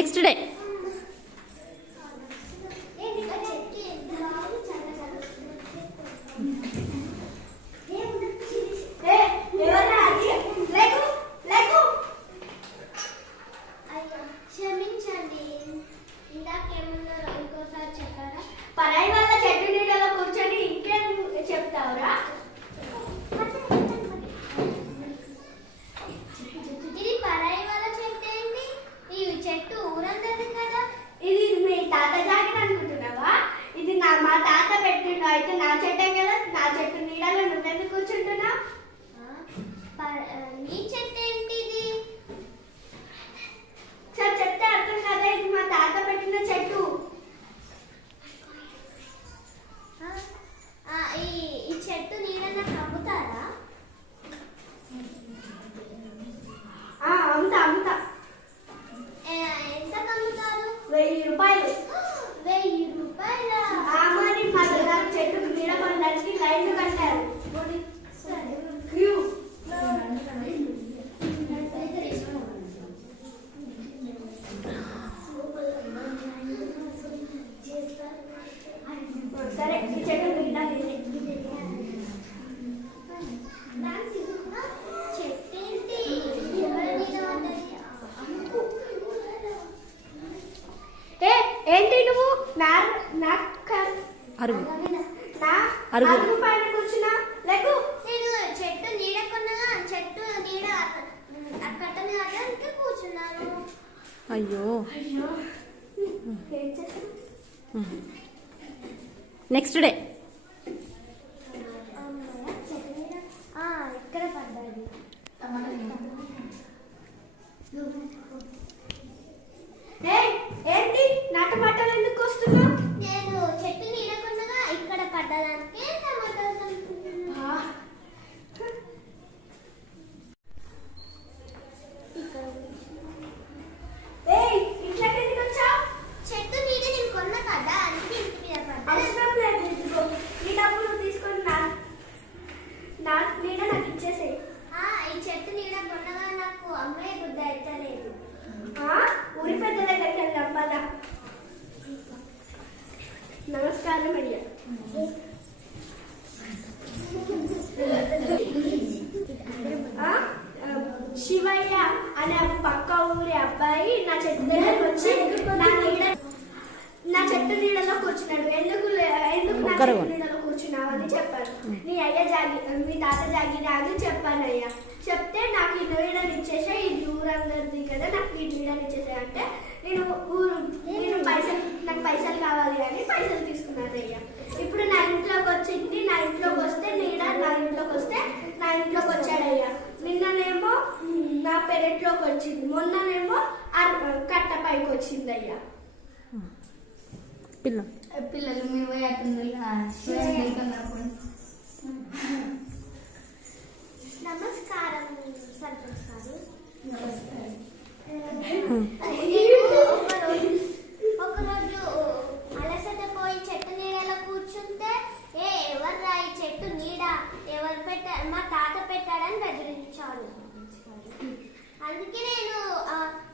next day. ఏంటి నువ్వు? నా నా అరుగు. అరుగు. పైన కూర్చున్నా. లేకు. నేను చెట్టు నీడకున్నగా చెట్టు నీడ కట్ట మీద కూర్చున్నాను. అయ్యో. అయ్యో. ఏం ನೆಕ್ಸ್ಟ್ ಡೇ రాగి చెప్పానయ్యా చెప్తే నాకు ఇల్లు వీడని ఇచ్చేసే ఇది ఊరందరిది కదా నాకు ఇల్లు వీడని ఇచ్చేసే అంటే నేను ఊరు నేను పైసలు నాకు పైసలు కావాలి అని పైసలు తీసుకున్నానయ్యా. ఇప్పుడు నా ఇంట్లోకి వచ్చింది నా ఇంట్లోకి వస్తే నీడ నా ఇంట్లోకి వస్తే నా ఇంట్లోకి వచ్చాడయ్యా. నిన్ననేమో నా పెరట్లోకి వచ్చింది మొన్ననేమో కట్ట పైకి వచ్చిందయ్యా. పిల్లలు పిల్లలు మీ పోయి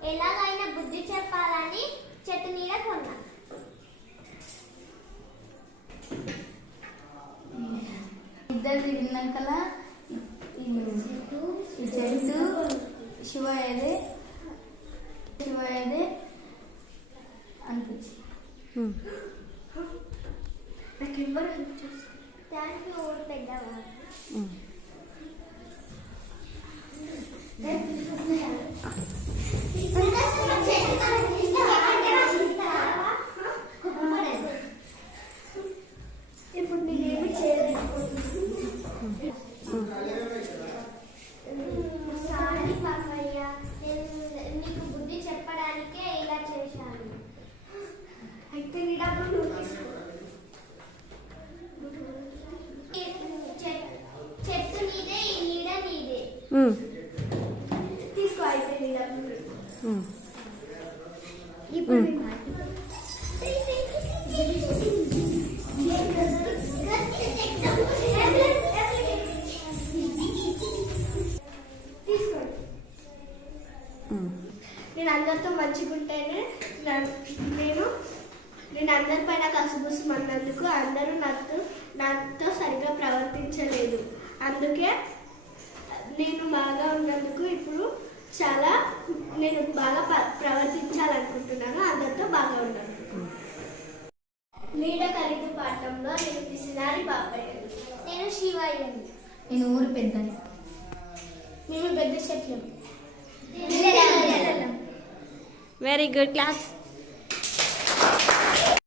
ఎలాగైనా బుద్ధి చెప్పాలని చెట్టు నీడ కొన్నా. ఇద్దరు తిన్నాకల చెట్టు శివయ్యదే థ్యాంక్ యూ నేను అందరితో మంచిగా ఉంటేనే నేను నేను అందరిపైన కసుబుసు అన్నందుకు అందరూ నాతో నాతో సరిగ్గా ప్రవర్తించలేదు. అందుకే నేను బాగా ఉన్నందుకు ఇప్పుడు చాలా నేను బాగా ప్ర- ప్రవర్తించాలనుకుంటున్నాను. అందరితో బాగా ఉన్నాను నీడ ఖరీదు పాఠంలో నేను పిసినారి బాబాయ్యను. నేను శివయ్యని నేను ఊరు పెద్దని. మేము పెద్ద చెట్లు వెరీ గుడ్ క్లాస్